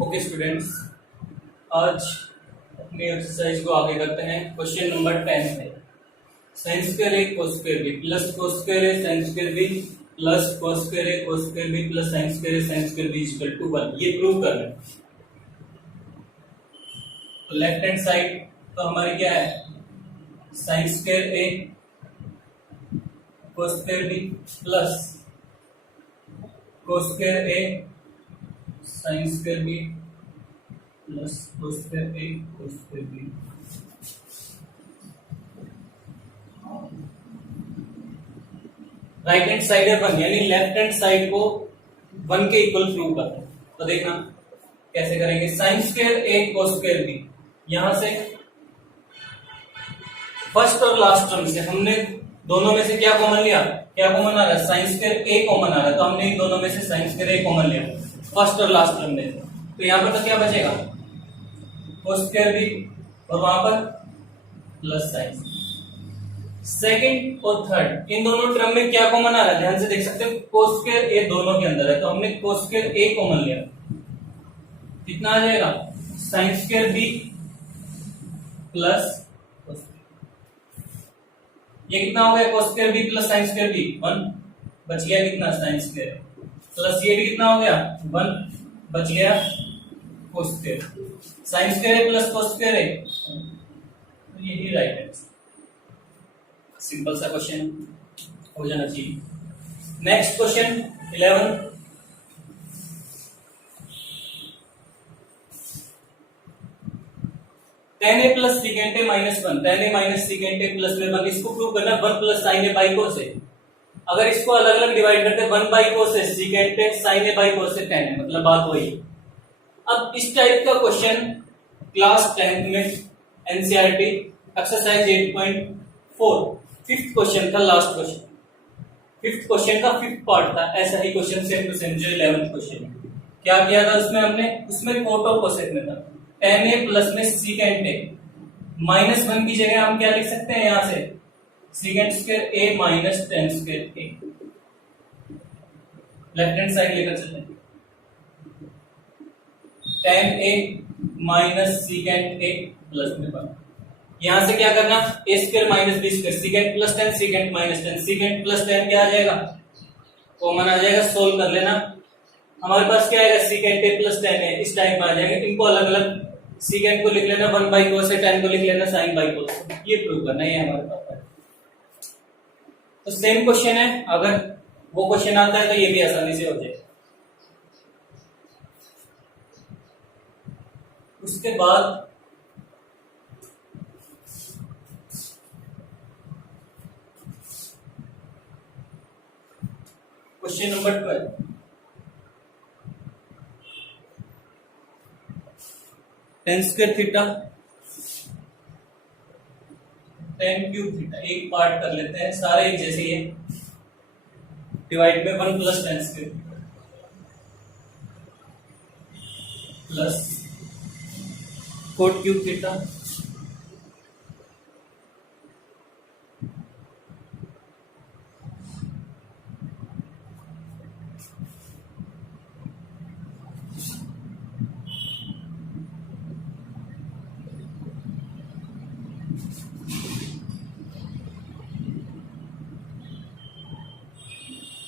Okay students, आज अपनी exercise को आगे करते हैं। क्वेश्चन नंबर 10 है sin square a cos square b plus cos square a sin square b plus cos square a cos square b plus sin square a sin square b equal to 1। ये prove करना है। तो left hand side तो हमारी क्या है, sin square a cos square b plus cos square a sin square b plus cos square a cos square b। Right hand side है 1, यानी लेफ्ट हैंड साइड को 1 के इक्वल प्रूव करना है। तो देखना कैसे करेंगे। sin square a cos square b, यहां से फर्स्ट और लास्ट टर्म से हमने दोनों में से क्या कॉमन लिया, क्या कॉमन आ रहा है, sin स्क्वायर a कॉमन आ रहा है। तो हमने इन दोनों में से sin स्क्वायर a कॉमन लिया फर्स्ट और लास्ट टर्म में। तो यहां पर तो क्या बचेगा, cos स्क्वायर b और वहां पर प्लस sin। सेकंड और थर्ड इन दोनों टर्म में क्या कॉमन आ रहा है, ध्यान से देख सकते हो cos स्क्वायर a दोनों के अंदर है। तो हमने cos स्क्वायर a कॉमन लिया, कितना आ जाएगा sin स्क्वायर b प्लस ये कितना हो गया cos square b plus sin square b 1 बच गया, कितना sin स्क्वायर प्लस ये भी कितना हो गया 1 बच गया cos square. sin square a plus cos square a, तो यही राइट है। सिंपल सा क्वेश्चन हो जाना चाहिए। Next question 11, tan a plus secant a minus 1, tan a minus secant a plus में 1, इसको प्रूव करना है 1 plus sin a by cos a। अगर इसको अलग अलग डिवाइड करते हैं 1 by cos a secant a sin a by cos a tan a, मतलब बात वही। अब इस टाइप का क्वेश्चन क्लास 10th में एनसीईआरटी एक्सरसाइज 8.4 फिफ्थ क्वेश्चन था, लास्ट क्वेश्चन फिफ्थ क्वेश्चन का फिफ्थ पार्ट था। ऐसा ही क्वेश्चन सेम टू सेम जो 11th क्वेश्चन है। क्या किया था उसमें हमने, उसमें कोट और कोसेक में था tan a प्लस में सीकेंट a माइनस 1 की जगह हम क्या लिख सकते हैं, यहां से secant square a minus tan square a, left hand side लेकर चलते हैं। tan a minus secant a plus में 1, यहां से क्या करना a square minus b square, secant plus tan secant minus tan, secant plus tan क्या आ जाएगा, कॉमन आ जाएगा, सोल्व कर लेना। हमारे पास क्या आएगा सीकेंट a प्लस tan है, इस टाइप में आ जाएगा। इनको अलग अलग, सीकेंट को लिख लेना 1 बाई cos है, tan को लिख लेना sin बाई cos, ये प्रूव करना है, ये हमारे पास है। तो सेम क्वेश्चन है, अगर वो क्वेश्चन आता है तो ये भी आसानी से हो जाएगा। उसके बाद question number 12, tan square theta tan cube theta, एक पार्ट कर लेते हैं, सारे एक जैसे ही है। डिवाइड में 1 plus tan square plus cot cube theta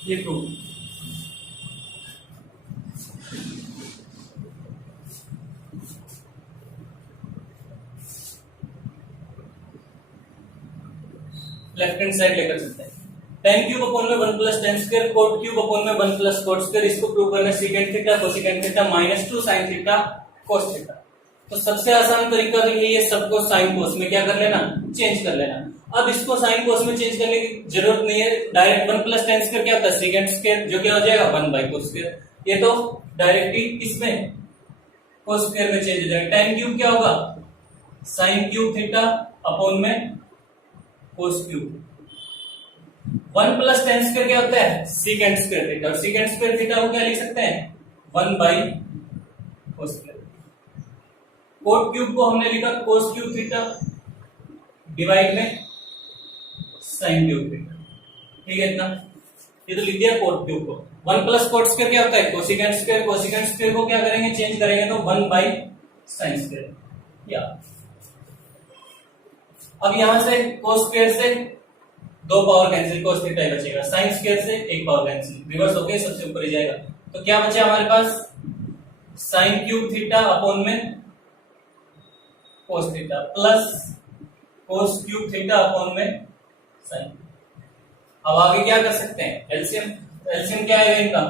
ये प्रूव। लेफ्ट हैंड साइड लेकर चलते हैं। tan क्यूब अपॉन में 1 plus tan square, cot cube upon में 1 प्लस कोट स्क्वायर, इसको प्रूव करना है secant theta cosecant theta minus 2 sin theta cos theta. तो सबसे आसान तरीका तो यही है, सबको sin cos में क्या कर लेना, चेंज कर लेना। अब इसको sin cos में चेंज करने की जरूरत नहीं है, डायरेक्ट 1 प्लस tan स्क्वायर क्या होता है सीकेंट स्क्वायर, जो क्या हो जाएगा 1 बाई cos स्क्वायर। ये तो डायरेक्टली इसमें cos स्क्वायर में चेंज हो जाएगा। tan क्यूब क्या होगा sin क्यूब थीटा अपॉन में cos cube. 1 plus tan square क्या होता है सीकेंट स्क्वायर थीटा, और सीकेंट स्क्वायर थीटा को क्या लिख सकते हैं 1 by cos square. Cot cube को हमने लिखा cos क्यूब थीटा डिवाइड में sin क्यूब थीटा, ठीक है इतना, ये तो लिख दिया कोट क्यूब को। 1 प्लस कोट स्क्वायर क्या होता है? Cosecant square. कोसिकेंट स्क्वायर को क्या करेंगे? चेंज करेंगे तो 1 बाई साइन स्क्वायर। या अब यहां से कोस स्क्वायर से 2 पावर कैंसिल, कोस थीटा ही बचेगा। साइन स्क्वायर से 1 पावर कैंसिल, रिवर्स होके सबसे ऊपर ही जाएगा। तो क्या बचा हमारे पास? साइन क्यूब थीटा अपॉन में cos theta plus cos cube theta upon में साइन। अब आगे क्या कर सकते हैं? एलसीएम। एलसीएम क्या है इनका?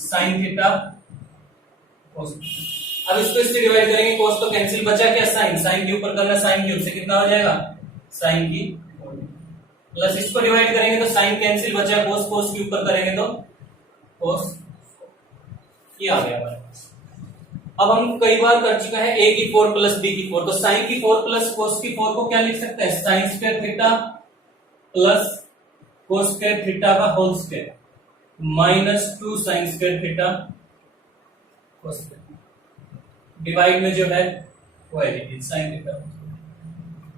साइन थीटा कोस। अब इसको इससे डिवाइड करेंगे, कोस तो कैंसिल, बचा क्या? साइन। साइन के ऊपर करना, साइन क्यूब से कितना हो जाएगा? साइन की प्लस इसको डिवाइड करेंगे तो साइन कैंसिल, बचा कोस। कोस के ऊपर करेंगे तो कोस। ये आ गया हमारे पास। अब हम कई बार कर चुका है a की 4 प्लस b की 4, तो साइन की 4 प्लस कोस की 4 को क्या लिख सकते हैं? Sine square theta plus cos square theta का whole square minus 2 sine square theta cos square. Divide में जो है वो है साइन थीटा।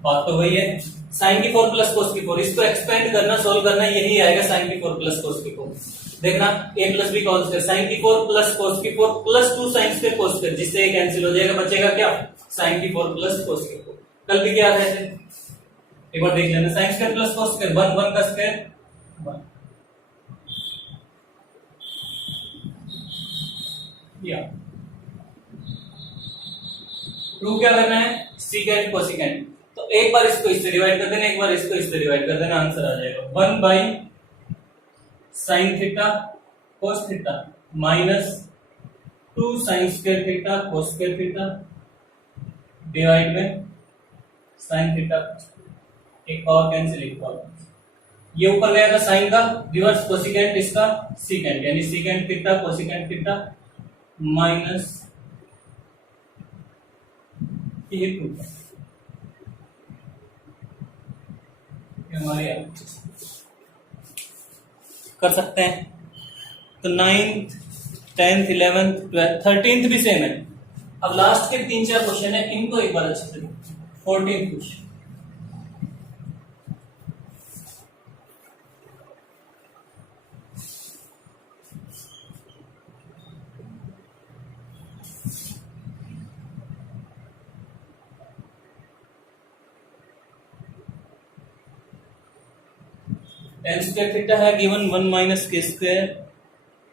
बात तो वही है, साइन की 4 प्लस कोस की 4। इसको एक्सपेंड करना, सोल्व करना, यही आएगा साइन की 4 प्लस कोस की 4। देखना a प्लस बी का होल स्क्वायर, साइन की 4 प्लस कोस की 4 plus 2 sine square cos square, जिससे ये कैंसिल हो जाएगा, बचेगा क्या? साइन की 4 प्लस कोस की 4। कल भी क्या था ऐसे, एक बार देख लेना। Sine square plus cos square 1 1 का स्क्वायर 1। या प्रूव क्या करना है? Secant cosecant. तो एक बार इसको इससे डिवाइड कर देना, एक बार इसको इससे डिवाइड कर देना, आंसर आ जाएगा 1 by sine theta cos theta minus 2 sine square theta cos square theta divide में साइन थीटा। एक पावर कैंसिल, एक पावर। ये ऊपर गया था साइन का, रिवर्स कोसिकेंट इसका सीकेंट, यानी secant theta cosecant theta minus ये 2 हमारे कर सकते हैं। तो 9th 10th 11th 12th 13th भी सेम है। अब लास्ट के 3-4 क्वेश्चन है, इनको एक बार अच्छे से 14th question. tan square theta है given 1 minus k square,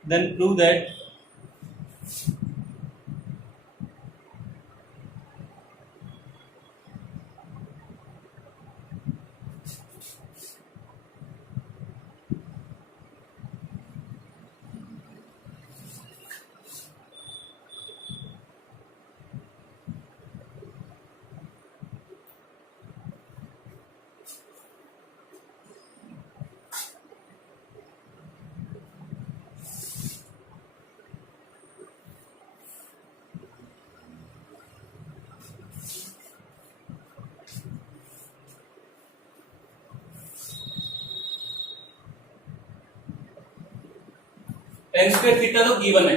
then prove that tan square theta तो गिवन है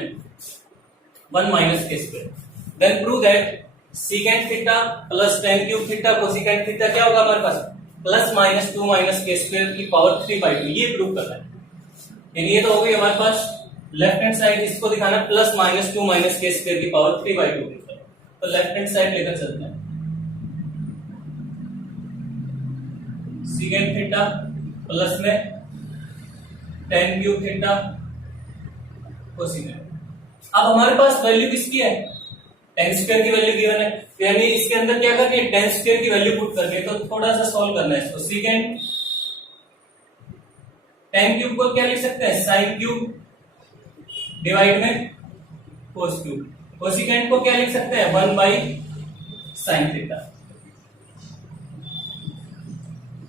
1 minus k square, then prove that secant theta plus tan cube theta cosecant theta क्या होगा हमारे पास? Plus minus 2 minus k square की power 3/2। ये prove करना है, यानी ये तो हो गई हमारे पास लेफ्ट हैंड साइड। इसको दिखाना plus minus 2 minus k square की पावर 3/2। तो लेफ्ट हैंड साइड लेकर चलते हैं। secant theta प्लस में tan cube theta कोसिकेंट। अब हमारे पास वैल्यू किसकी है? tan स्क्वायर की वैल्यू गिवन है, तो यानी इसके अंदर क्या करनी है? tan स्क्वायर की वैल्यू पुट करनी है। तो थोड़ा सा सॉल्व करना है इसको। सेकंड tan क्यूब को क्या लिख सकते हैं? sin क्यूब डिवाइड में cos क्यूब। कोसिकेंट को क्या लिख सकते हैं? 1 बाई sin थीटा।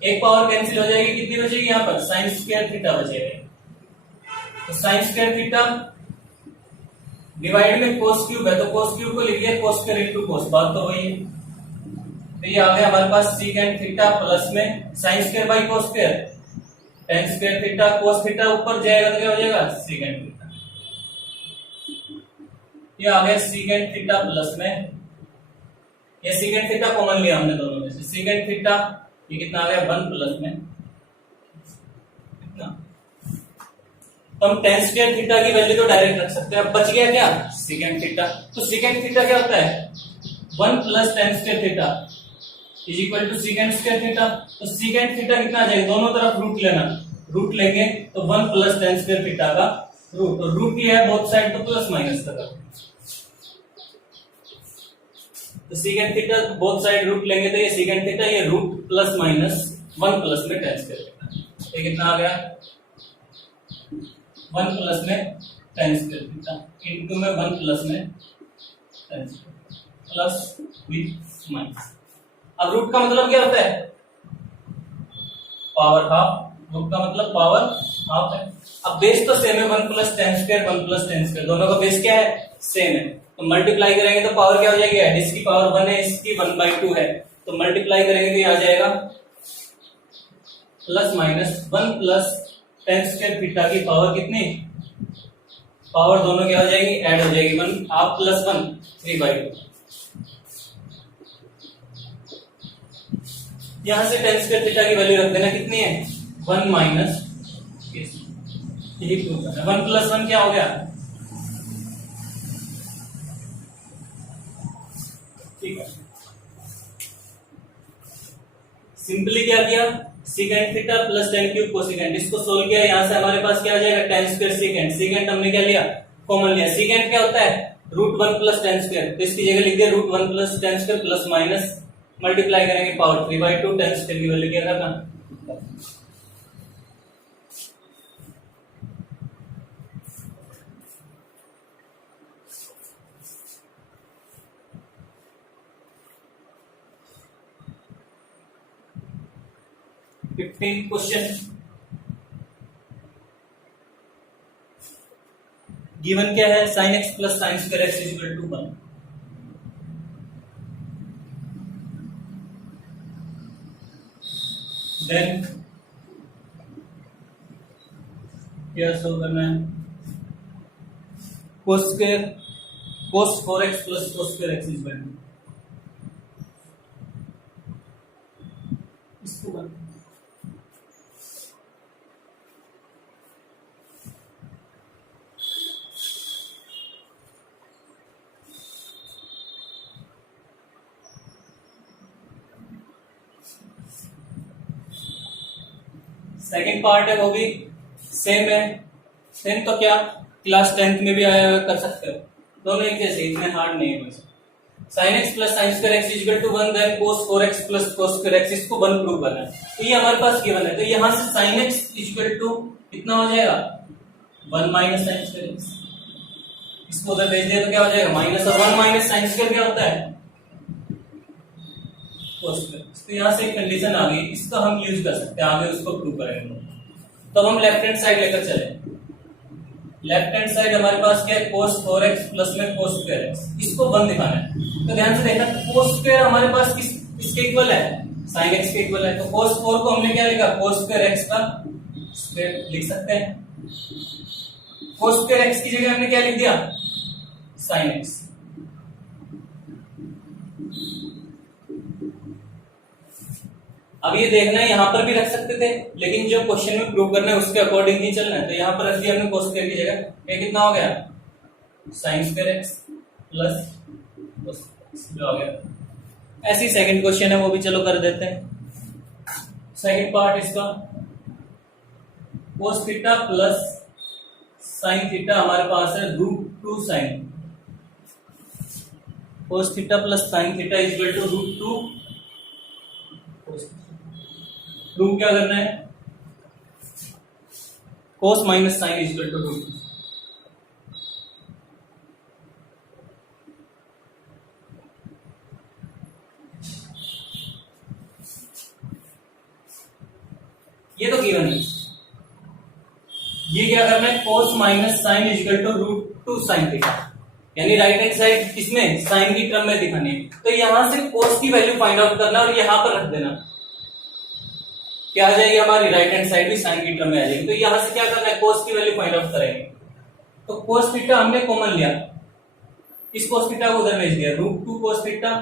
एक पावर कैंसिल हो जाएगी, कितनी बचेगी यहां पर? sin स्क्वायर थीटा बचेगा। तो sin स्क्वायर थीटा डिवाइड में cos क्यूब है, तो cos क्यूब को लिख दिया cos स्क्वायर इनटू cos। बात तो वही है। तो ये आ गया हमारे पास secant थीटा प्लस में sin square by cos square, tan square theta cos theta ऊपर जाएगा तो क्या हो जाएगा? secant theta. ये आ गया secant थीटा प्लस में, ये secant थीटा कॉमन लिया हमने दोनों में से। secant थीटा ये कितना आ गया? 1 प्लस में कितना तो हम टेन स्क्वायर थीटा की वैल्यू तो डायरेक्ट रख सकते हैं। अब बच गया क्या, सेकेंड थीटा। तो सेकेंड थीटा क्या होता है, 1 plus tan square theta is equal to sec square theta. तो सेकेंड थीटा कितना आ जाएगा, दोनों तरफ रूट लेना, रूट लेंगे तो 1 प्लस टेन स्क्वायर थीटा का रूट, और रूट लिया है बोथ साइड तो प्लस माइनस का। तो sec theta both side root लेंगे तो ये सेकेंड थीटा, ये रूट प्लस माइनस 1 प्लस में टेन स्क्वायर थीटा, ये कितना आ गया 1 प्लस में टेन स्क्वायर थीटा इनटू में 1 प्लस में tan square plus with minus. अब रूट का मतलब क्या होता है, पावर हाफ, रूट का मतलब पावर हाफ है। अब बेस तो सेम है, 1 plus tan square 1 plus tan square, दोनों का बेस क्या है, सेम है। तो मल्टीप्लाई करेंगे तो पावर क्या हो जाएगी, इसकी पावर 1 है, इसकी 1/2 है, तो मल्टीप्लाई करेंगे तो ये आ जाएगा plus minus 1 plus tan square theta की पावर कितनी, पावर दोनों क्या हो जाएगी, ऐड हो जाएगी, 1 हाफ प्लस 1 3/2। यहां से टेन स्क्वायर थीटा की वैल्यू रख देना, कितनी है 1 माइनस, यही प्रूव करना, 1 प्लस 1 क्या हो गया, ठीक है। सिंपली क्या किया, second theta plus ten cube cosecant, इसको सोल्व किया, यहां से हमारे पास क्या आ जाएगा टेन स्क्वायर सेकेंड, सेकेंड हमने क्या लिया, कॉमन लिया। सेकेंड क्या होता है, रूट 1 प्लस टेन स्क्वायर, तो इसकी जगह लिख दिया root 1 plus tan square plus minus, multiply करेंगे पावर 3/2, टेन स्क्वायर की वैल्यू क्या करना, क्वेश्चन गिवन क्या है, sin x plus sin square x is equal to 1। Then क्या सोल्व करना है, cos square cos 4x plus cos square x is equal to, इसको बन सेकेंड पार्ट है वो भी सेम है, सेम तो क्या क्लास 10th में भी आया हुआ कर सकते हो, दोनों एक जैसे, इतने हार्ड नहीं है बस। sin x plus sin square x equal to 1, then cos 4x plus cos square x, इसको 1 प्रूव करना है। तो ये हमारे पास गिवन है, तो यहां से sin x इक्वल टू कितना हो जाएगा 1 माइनस sin स्क्वायर x, इसको उधर भेज दिया तो क्या हो जाएगा माइनस, और 1 माइनस sin स्क्वायर क्या होता है cos स्क्वायर। तो यहां से एक कंडीशन आ गई, इसका हम यूज कर सकते हैं, आगे उसको प्रूव करेंगे। तो हम लेफ्ट हैंड साइड लेकर चले, लेफ्ट हैंड साइड हमारे पास क्या है cos 4x प्लस में cos स्क्वायर x, इसको 1 दिखाना है। तो ध्यान से देखना, cos स्क्वायर हमारे पास किसके इक्वल है, sin x के इक्वल है, तो cos 4 को हमने क्या लिखा, cos स्क्वायर x का स्क्वायर लिख सकते हैं, cos स्क्वायर x की जगह हमने क्या लिख दिया sin x। अब ये देखना है, यहां पर भी रख सकते थे, लेकिन जो क्वेश्चन में प्रूव करना है उसके अकॉर्डिंग ही चलना है, तो यहां पर रख दिया हमने cos स्क्वायर की जगह, ये कितना हो गया sin square x plus cos जो हो गया। ऐसी सेकंड क्वेश्चन है वो भी चलो कर देते हैं। सेकंड पार्ट इसका cos theta plus sin theta हमारे पास है √2 sin, cos theta plus sin theta equal to √2 cos। Prove क्या करना है, cos minus sine equal to √2। ये तो गिवन है, ये क्या करना है cos minus sine equal to √2 sin theta, यानी राइट हैंड साइड किसमें साइन की टर्म में दिखानी है। तो यहां से cos की वैल्यू फाइंड आउट करना और यहां पर रख देना, क्या आ जाएगी हमारी राइट हैंड साइड भी साइन की टर्म में आ जाएगी। तो यहां से क्या करना है cos की वैल्यू फाइंड आउट करेंगे, तो cos थीटा हमने कॉमन लिया, इस cos थीटा को उधर भेज दिया, √2 cos theta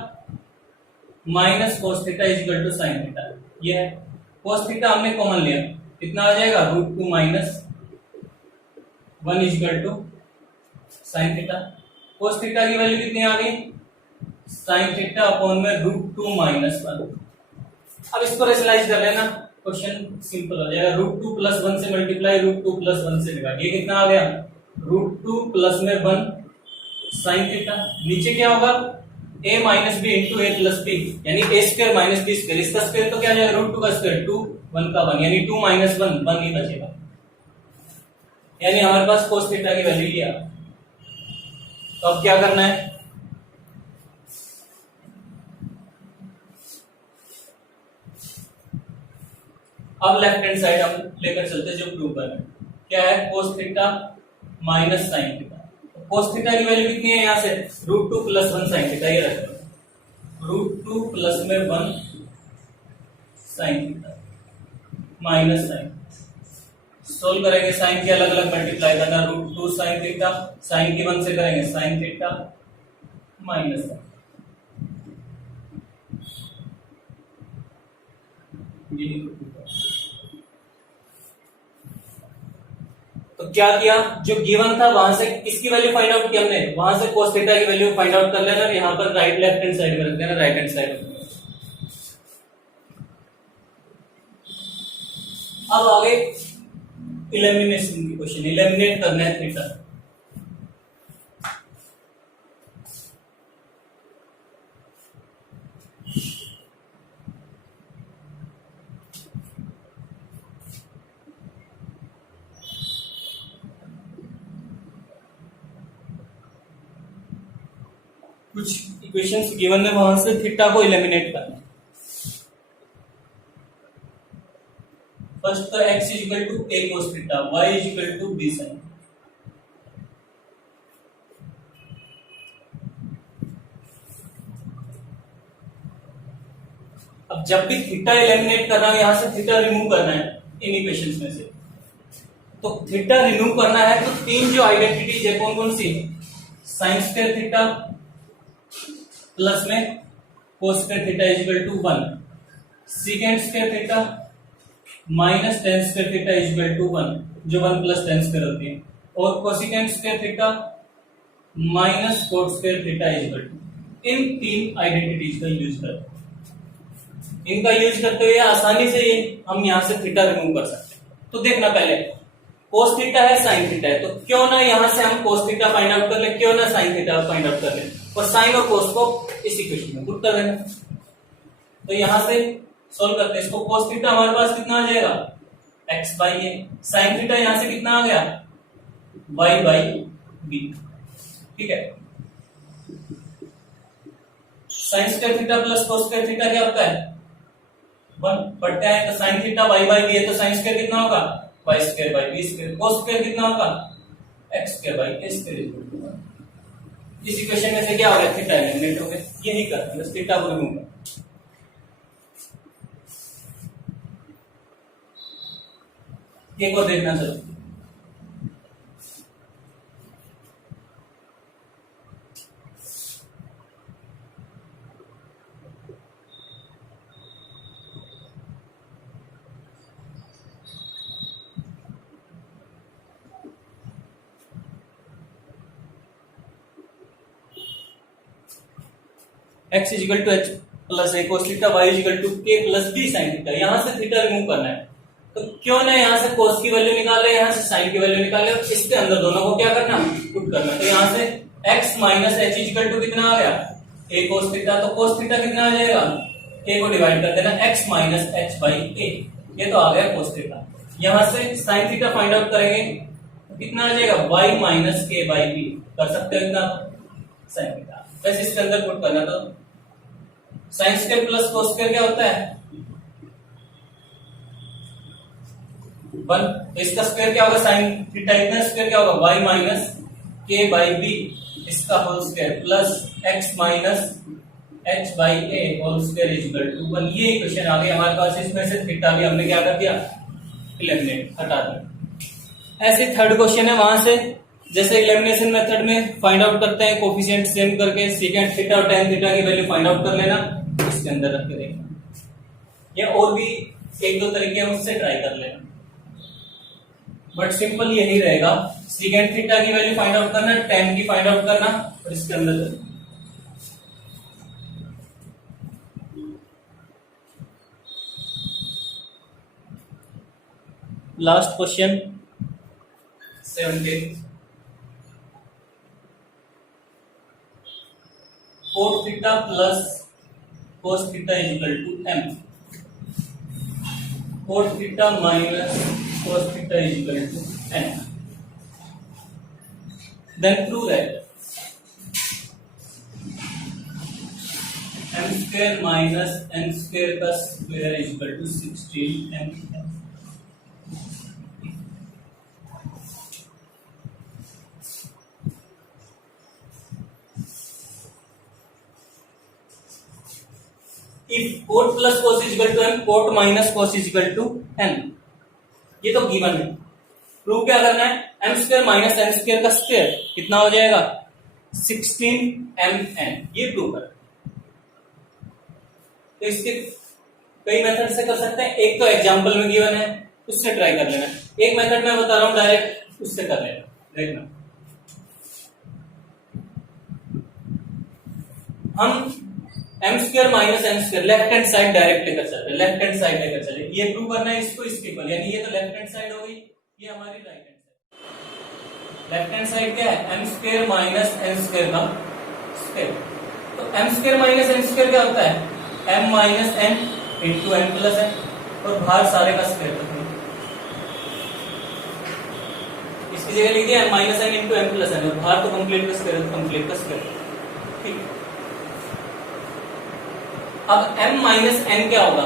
minus cos theta equal to sin theta, ये है cos थीटा हमने कॉमन लिया, कितना आ जाएगा √2 minus 1 equal to sine theta. Cos theta की वैल्यू कितनी आ गई, साइन थीटा अपॉन में √2 माइनस 1। अब इसको रेशनलाइज कर लेना, क्वेश्चन सिंपल हो जाएगा। √2 + 1 से मल्टीप्लाई √2 + 1 से डिवाइड, ये कितना आ गया, √2 + में 1 साइन थीटा। नीचे क्या होगा, a minus B into A plus B, यानी a square minus B square, इसका स्क्वायर तो क्या जाएगा, √2 का स्क्वायर 2, 1 का 1, यानी 2 माइनस 1 1 ही बचेगा। यानी हमारे पास कोस थीटा की वैल्यू ये आ। तो अब क्या करना है, अब लेफ्ट हैंड साइड हम लेकर चलते जो प्रूव करना है। क्या है, cos theta minus sign theta. Cos theta की वैल्यू कितनी है, यहां से √2 + 1 साइन थीटा, ये रखो √2 + में 1 sine theta minus sine. Solve करेंगे, साइन के अलग अलग मल्टीप्लाई करना, √2 साइन थीटा, साइन की 1 से करेंगे साइन थीटा माइनस साइन। तो क्या किया, जो गिवन था वहां से किसकी वैल्यू फाइंड आउट की हमने, वहां से कोस थीटा की वैल्यू फाइंड आउट कर लेना, यहां पर राइट लेफ्ट हैंड साइड में रख देना, राइट हैंड साइड में। अब आगे इलिमिनेशन की क्वेश्चन, इलिमिनेट करना है थीटा। कुछ इक्वेशंस गिवन है, वहां से थीटा को इलिमिनेट करना है। फर्स्ट तो x equal to a cos theta, y equal to b sin। अब जब भी थीटा इलिमिनेट करना है, यहां से थीटा रिमूव करना है इन इक्वेशंस में से। तो थीटा रिमूव करना है तो तीन जो आइडेंटिटीज है कौन कौन सी, साइन स्क्वायर थीटा प्लस में cos square theta equal to 1, secant square theta minus tan square theta equal to 1, जो 1 + tan स्क्वायर होती है, और cosecant square theta minus cot square theta equal to. इन तीन आइडेंटिटीज का यूज करते हैं। इनका यूज करते हुए आसानी से हम यहां से थीटा रिमूव कर सकते हैं। तो देखना, पहले कोस थीटा है, साइन थीटा है, तो क्यों ना यहां से हम कोस थीटा फाइंड आउट कर ले, क्यों ना साइन थीटा फाइंड आउट कर ले, और साइन और कोस को इस इक्वेशन में पुट कर देना। तो यहां से सोल्व करते हैं इसको। कोस थीटा हमारे पास कितना आ जाएगा, x/a, साइन थीटा यहां से कितना आ गया, y/b। ठीक है, sign square theta plus cos square theta क्या होता है, 1 पढ़ते हैं। तो साइन थीटा y/b है, तो साइन स्क्वायर कितना होगा, y²/b²। कोस स्क्वायर कितना होगा, x²/a²। इस इक्वेशन में से क्या हो गया, थीटा एलिमिनेट हो गया। यही करते हैं, बस थीटा को रिमूव कर। एक और देखना चलो, x equal to h plus a cos theta, y equal to k plus b sin theta. यहां से थीटा रिमूव करना है, तो क्यों ना यहां से cos की वैल्यू निकाल ले, यहां से sin की वैल्यू निकाल ले, इसके अंदर दोनों को क्या करना, पुट करना। तो यहां से x minus h equal to कितना आ गया, a cos थीटा। तो cos थीटा कितना आ जाएगा, a को डिवाइड कर देना, x माइनस h/a, ये तो आ गया cos थीटा। यहां से sin थीटा फाइंड आउट करेंगे तो कितना आ जाएगा, y माइनस k/b। कर सकते हो इतना sin थीटा, वैसे इसके अंदर पुट करना। तो sine square plus cos square क्या होता है, 1। तो इसका स्क्वायर क्या होगा, साइन थीटा इतना स्क्वायर क्या होगा, y माइनस k/b इसका whole square plus x minus h/a whole square equal to 1। ये इक्वेशन आ गई हमारे पास। इसमें से थीटा भी हमने क्या कर दिया, इलिमिनेट, हटा दिया। ऐसे थर्ड क्वेश्चन है, वहां से जैसे इलिमिनेशन मेथड में फाइंड आउट करते हैं कोफिशिएंट सेम करके, सीकेंट थीटा और tan थीटा की वैल्यू फाइंड आउट कर लेना, इसके अंदर रख के देखना। या और भी एक दो तरीके हैं, उससे ट्राई कर लेना। बट सिंपल यही रहेगा, सीकेंट थीटा की वैल्यू फाइंड आउट करना, tan की फाइंड आउट करना और इसके अंदर last question 17 cot theta plus cos theta is equal to m, cot theta minus cos theta is equal to n. Then prove that m square minus n square का square is equal to 16m. If cot plus cos is equal to m, cot minus cos is equal to n. ये तो given है। Prove क्या करना है, m square minus n square का square कितना हो जाएगा 16mn, ये प्रूव कर। तो इसके कई मेथड से कर सकते हैं, एक तो एग्जांपल में गिवन है उससे ट्राई कर लेना, एक मेथड में बता रहा हूं डायरेक्ट उससे कर लेना। देखना हम m square minus n square left hand side direct लेकर चलते हैं, लेफ्ट हैंड साइड लेकर चले, ये प्रूव करना है इसको इसके इक्वल, यानी ये तो लेफ्ट हैंड साइड हो गई, ये हमारी right hand side. Left hand side क्या है, m square minus n square का स्क्वायर। तो m square minus n square क्या होता है, m minus n into n plus n, और बाहर सारे का स्क्वायर रखेंगे, इसकी जगह लिख दिया m minus n into n plus n, और बाहर तो कंप्लीट का स्क्वायर, कंप्लीट का स्क्वायर। ठीक, अब m माइनस n क्या होगा,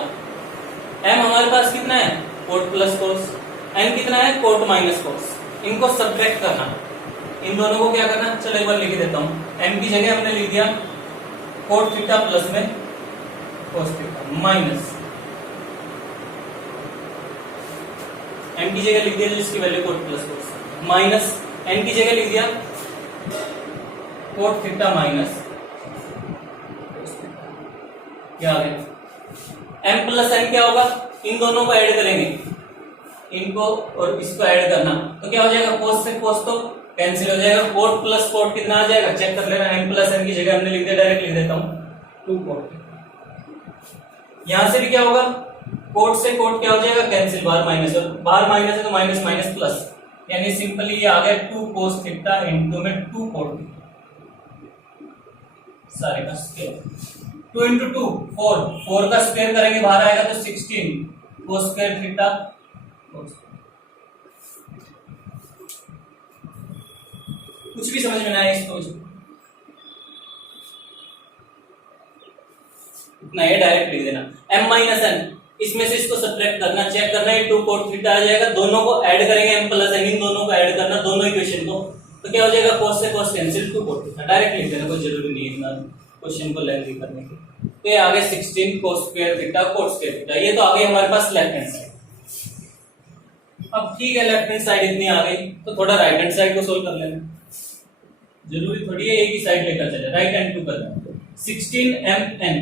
m हमारे पास कितना है कोट प्लस कोस, n कितना है कोट माइनस कोस, इनको सब्ट्रैक्ट करना, इन दोनों को क्या करना, चलो एक बार लिख देता हूं, m की जगह हमने लिख दिया कोट थीटा प्लस में कोस थीटा माइनस m की जगह लिख दिया जिसकी value cot plus cos, minus n की जगह लिख दिया कोट थीटा माइनस क्या आ गया, m प्लस n क्या होगा, इन दोनों को ऐड करेंगे, इनको और इसको ऐड करना, तो क्या हो जाएगा कोस से कोस तो कैंसिल हो जाएगा, कोट प्लस कोट कितना आ जाएगा चेक कर लेना, m प्लस n की जगह हमने लिख दिया, डायरेक्ट लिख देता हूं 2 कोट। यहां से भी क्या होगा, कोट से कोट क्या हो जाएगा कैंसिल, बाहर माइनस, और बाहर माइनस है तो माइनस माइनस प्लस, यानी सिंपली ये आ गया 2 कोस थीटा इनटू में 2 कोट, सारे का स्क्वायर 2 इंटू 2 4, 4 का स्क्वायर करेंगे बाहर आएगा तो 16 कोस स्क्वायर थीटा। कुछ भी समझ में ना आए इसको, इतना ये डायरेक्ट लिख देना, m माइनस n, इसमें से इसको सब्ट्रैक्ट करना, चेक करना है 2 कोट थीटा आ जाएगा, दोनों को ऐड करेंगे m प्लस n, इन दोनों को ऐड करना, दोनों इक्वेशन को, तो क्या हो जाएगा कोस से cos cancel 2 cot theta, direct लिख देना, कोई जरूरी नहीं है इतना क्वेश्चन को लेंथी करने की। तो ये आगे 16 कोस square theta coat square theta, ये तो आ गई हमारे पास लेफ्ट हैंड साइड। अब ठीक है लेफ्ट हैंड साइड इतनी आ गई, तो थोड़ा राइट हैंड साइड को सोल्व कर लेना, जरूरी थोड़ी है एक ही साइड लेकर चले, राइट हैंड टू करना, 16mn,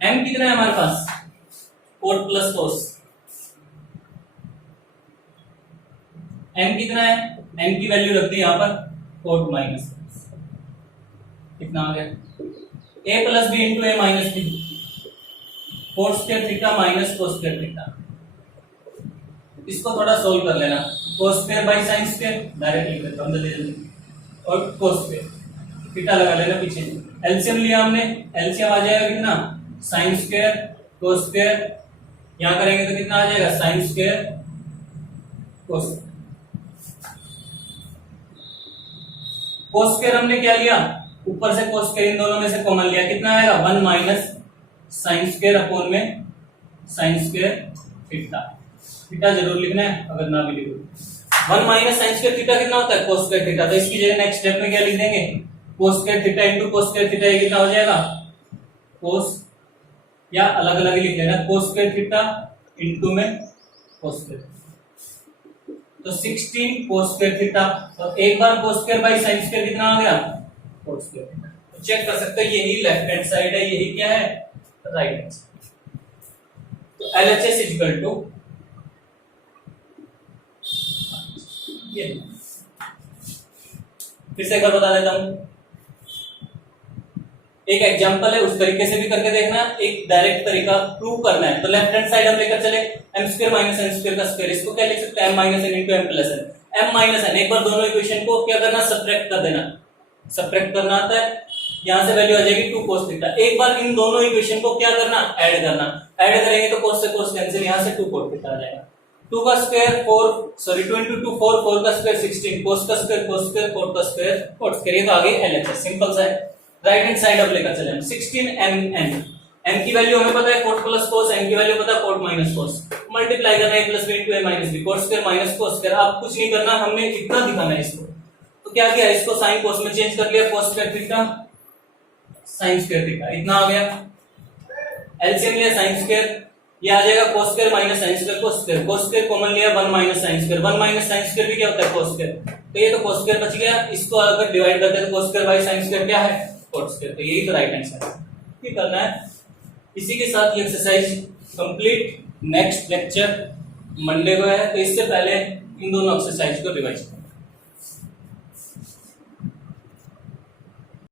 m कितना है हमारे पास कोट प्लस कोस, m कितना है, m की वैल्यू रख दी यहां पर कोट माइनस, कितना आ गया a plus b into a minus b, cot square theta minus cos square theta, इसको थोड़ा सोल्व कर लेना, cos square by sine square direct लिख देता हूं जल्दी जल्दी, और कोस स्क्वायर थीटा लगा लेना पीछे, एलसीएम लिया हमने, एलसीएम आ जाएगा कितना साइन स्क्वायर कोस स्क्वायर, यहां करेंगे तो कितना आ जाएगा साइन स्क्वायर कोस, कोस स्क्वायर हमने क्या लिया ऊपर से कोस स्क्वायर, इन दोनों में से कॉमन लिया, कितना आएगा 1 माइनस साइन स्क्वायर अपॉन में साइन स्क्वायर थीटा, थीटा जरूर लिखना है अगर ना भी लिखो, 1 माइनस साइन स्क्वायर थीटा कितना होता है कोस स्क्वायर थीटा, तो इसकी जगह नेक्स्ट स्टेप में क्या लिख देंगे कोस स्क्वायर थीटा इनटू कोस स्क्वायर थीटा, ये कितना हो जाएगा कोस, या अलग अलग लिख लेना कोस स्क्वायर थीटा इनटू में कोस स्क्वायर, तो 16 कोस स्क्वायर थीटा, और एक बार cos square by sine square कितना आ गया कोस स्क्वायर थीटा, तो चेक कर सकते हो यही लेफ्ट हैंड साइड है, यही क्या है राइट हैंड साइड। तो तो LHS इक्वल टू ये, फिर से एक बार बता देता हूं, एक एग्जांपल है उस तरीके से भी करके देखना, एक डायरेक्ट तरीका प्रूव करना है। तो लेफ्ट हैंड साइड हम लेकर चले m square minus n square का स्क्वायर, इसको क्या लिख सकते हैं m minus n into m plus n, m minus n, एक बार दोनों इक्वेशन को क्या करना, सब्ट्रैक्ट कर देना, सब्ट्रैक्ट करना आता है, यहां से वैल्यू आ जाएगी 2 cos थीटा। एक बार इन दोनों इक्वेशन को क्या करना, ऐड करना, ऐड करेंगे तो cos से cos कैंसिल, यहां से 2 cos थीटा आ जाएगा, 2 का स्क्वायर 4 सॉरी 2 into 2 4, 4 का स्क्वायर 16, cos का स्क्वायर cos स्क्वायर, cot का स्क्वायर cot स्क्वायर, ये तो आगे LHS सिंपल सा है। राइट हैंड साइड अब लेकर चले हम 16mn, m की वैल्यू हमें पता है cot प्लस cos, n की वैल्यू पता है cot माइनस cos, मल्टीप्लाई करना है plus b into a minus b, cot square minus cos square, अब कुछ नहीं करना, हमने इतना दिखाना है इसको, तो क्या किया, इसको sin cos में चेंज कर लिया, cos square theta sin square theta, इतना आ गया, एलसीएम लिया sin स्क्वायर, ये आ जाएगा cos square minus sin square, cos square common लिया 1 minus sin square, 1 minus sin square भी क्या होता है cos स्क्वायर, तो ये तो cos स्क्वायर बच गया, इसको अगर डिवाइड करते हैं तो cos square by sin square क्या है cot स्क्वायर, तो यही तो राइट हैंड साइड ठीक करना है। इसी के साथ ये exercise complete, next lecture Monday को है, तो इससे पहले इन दोनों एक्सरसाइज को रिवाइज